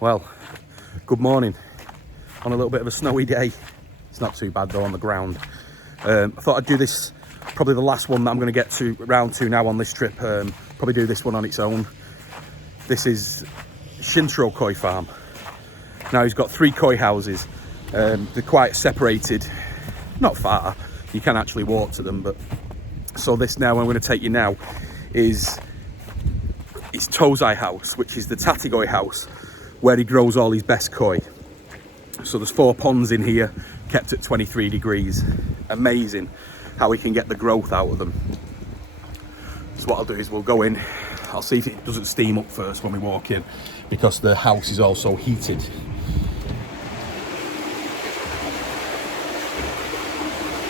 Well, good morning on a little bit of a snowy day. It's not too bad though on the ground. I thought I'd do this, probably the last one that I'm going to get to round to now on this trip. Probably do this one on its own. This is Shintaro Koi Farm. Now he's got 3 koi houses. They're quite separated, not far. You can actually walk to them, but so this now I'm going to take you now is his Tozai house, which is the Tatigoi house, where he grows all his best koi. So there's 4 ponds in here, kept at 23 degrees. Amazing how we can get the growth out of them. So what I'll do is we'll go in. I'll see if it doesn't steam up first when we walk in, because the house is also heated.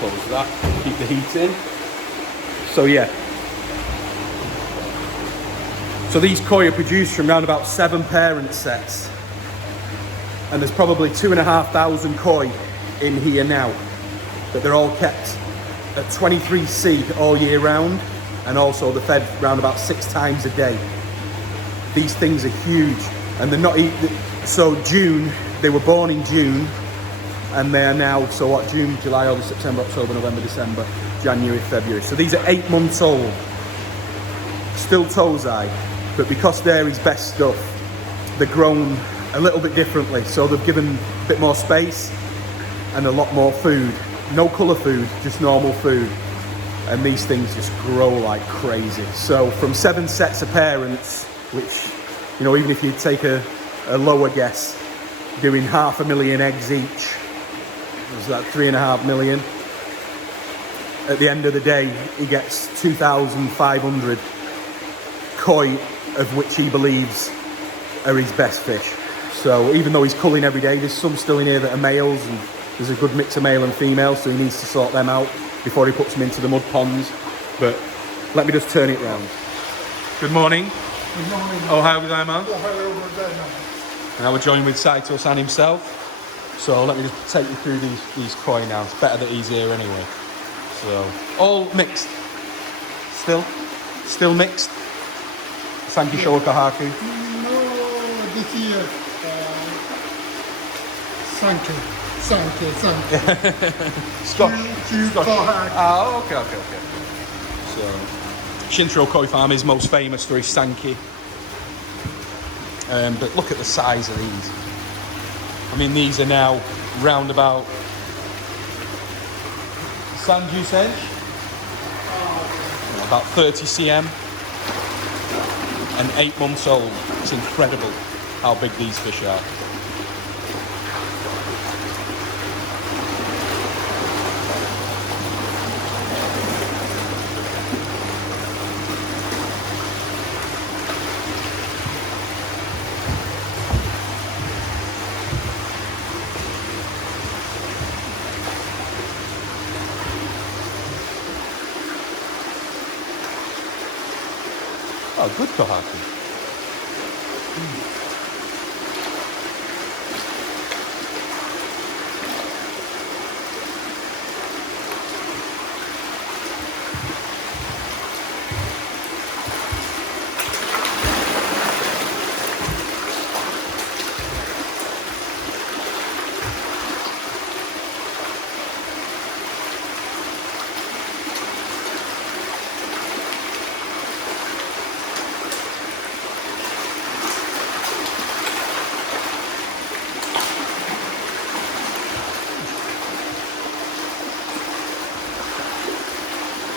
Close that, keep the heat in. So yeah. So these koi are produced from around about 7 parent sets. And there's probably 2,500 koi in here now. But they're all kept at 23C all year round. And also they're fed around about 6 times a day. These things are huge. And they're not, so June, they were born in June. And they are now, so what, June, July, August, September, October, November, December, January, February. So these are 8 months old. Still Tozai. But because they're his best stuff, they're grown a little bit differently. So they've given a bit more space and a lot more food. No colour food, just normal food. And these things just grow like crazy. So from 7 sets of parents, which, you know, even if you take a lower guess, doing 500,000 eggs each, was that 3.5 million? At the end of the day, he gets 2,500 koi, of which he believes are his best fish. So even though he's culling every day, there's some still in here that are males, and there's a good mix of male and female, so he needs to sort them out before he puts them into the mud ponds. But let me just turn it round. Good morning. Good morning. Ohayou gozaimasu. Now we're joined with Saito-san himself. So let me just take you through these koi now. It's better that he's here anyway. So all mixed. Still mixed. Sanke Showa Kohaku. No, this year, Sanke. Scotch. Ah, okay. So, Shintaro Koi Farm is most famous for his Sanke. But look at the size of these. I mean, these are now round about 30 cm. And 8 months old. It's incredible how big these fish are. Oh, good Kohaku.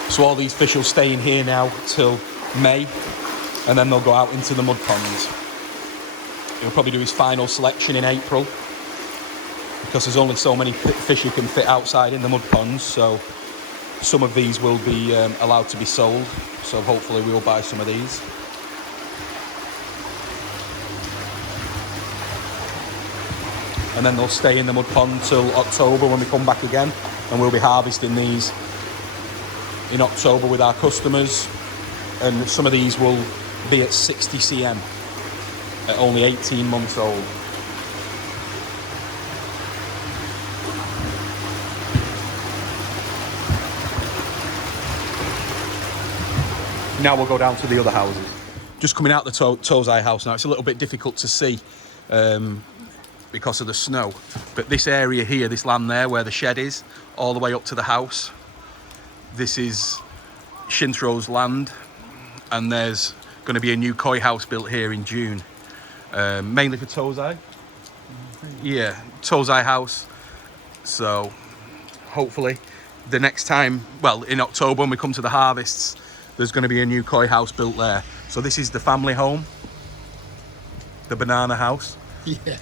So all these fish will stay in here now till May, and then they'll go out into the mud ponds. He'll probably do his final selection in April, because there's only so many fish you can fit outside in the mud ponds, so some of these will be allowed to be sold, so hopefully we will buy some of these. And then they'll stay in the mud pond till October when we come back again, and we'll be harvesting these in October with our customers, and some of these will be at 60 cm at only 18 months old. Now we'll go down to the other houses. Just coming out the Tozai house now, it's a little bit difficult to see because of the snow. But this area here, this land there where the shed is, all the way up to the house, this is Shintaro's land, and there's going to be a new koi house built here in June, mainly for Tozai. Yeah, Tozai house. So hopefully the next time, well, in October when we come to the harvests, there's going to be a new koi house built there. So this is the family home, the banana house. Yeah.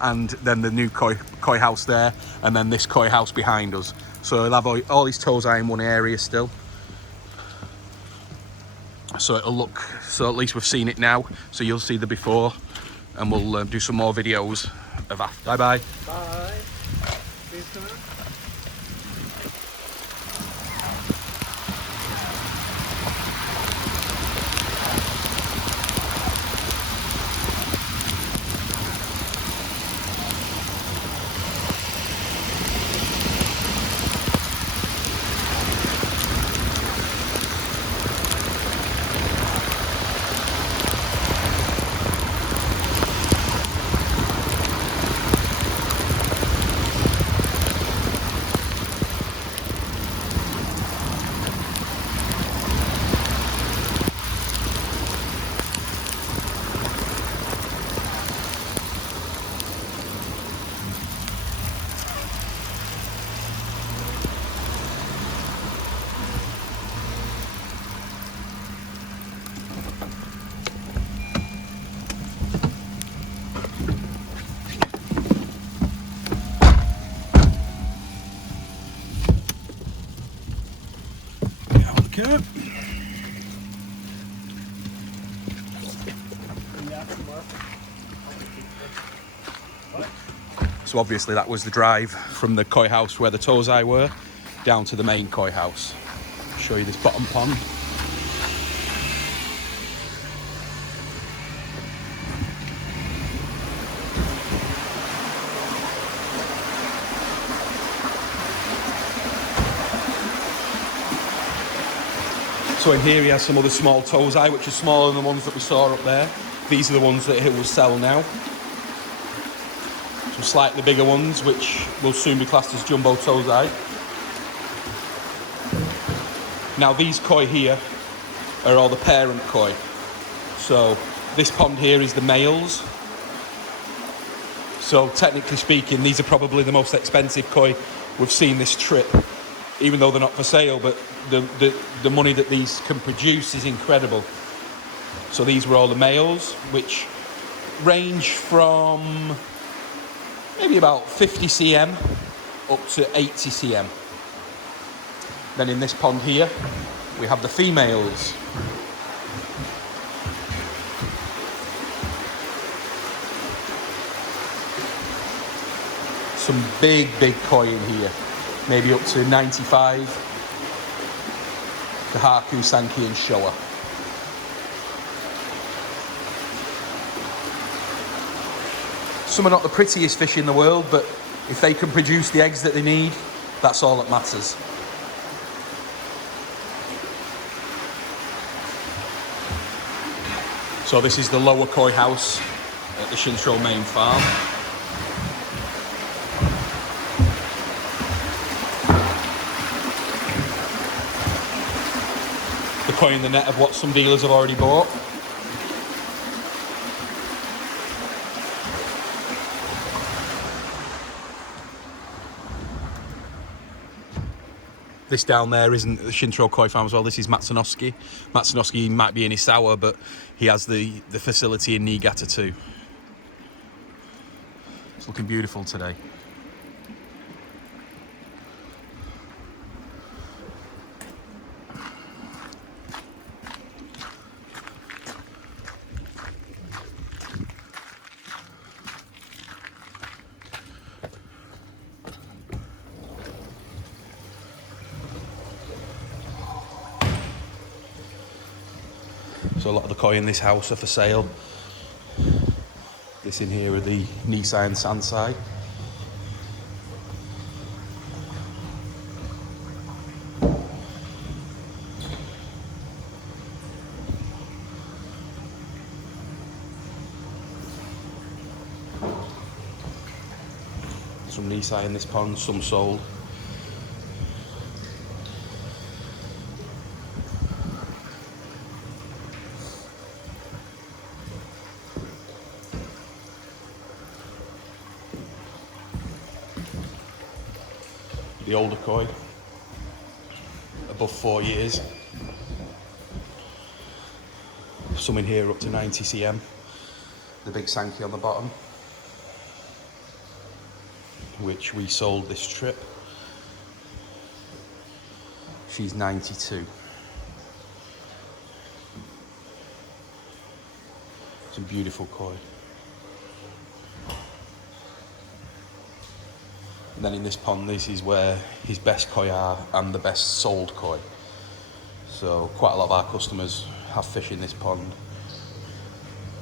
And then the new koi house there, and then this koi house behind us. So it'll have all these Tozai in one area still. So it'll look, so at least we've seen it now. So you'll see the before, and we'll do some more videos of after. Bye bye. Bye. See you soon. Okay. So obviously that was the drive from the koi house where the Tozai were down to the main koi house. Show you this bottom pond. So in here he has some other small Tozai, which are smaller than the ones that we saw up there. These are the ones that he will sell now. Some slightly bigger ones, which will soon be classed as jumbo Tozai. Now these koi here are all the parent koi. So this pond here is the males. So technically speaking, these are probably the most expensive koi we've seen this trip, even though they're not for sale, but the money that these can produce is incredible. So these were all the males, which range from maybe about 50 cm up to 80 cm. Then in this pond here, we have the females. Some big koi in here, maybe up to 95. Kohaku, Sanke and Showa. Some are not the prettiest fish in the world, but if they can produce the eggs that they need, that's all that matters. So this is the lower koi house at the Shintaro main farm. The koi in the net of what some dealers have already bought. This down there isn't the Shintaro Koi Farm as well. This is Matsunosuke. Matsunosuke might be in Isawa, but he has the facility in Niigata too. It's looking beautiful today. So a lot of the koi in this house are for sale. This in here are the Nisai and Sansai. some Nisai in this pond, some sold. The older koi, above 4 years. Some in here up to 90 cm. The big Sanke on the bottom, which we sold this trip. She's 92. It's a beautiful koi. And then in this pond, this is where his best koi are and the best sold koi. So quite a lot of our customers have fish in this pond.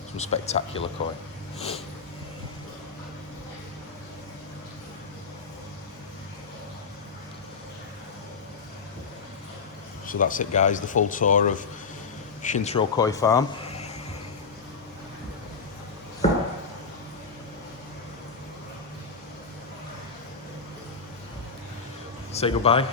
Some spectacular koi. So that's it, guys, the full tour of Shintaro Koi Farm. Say goodbye.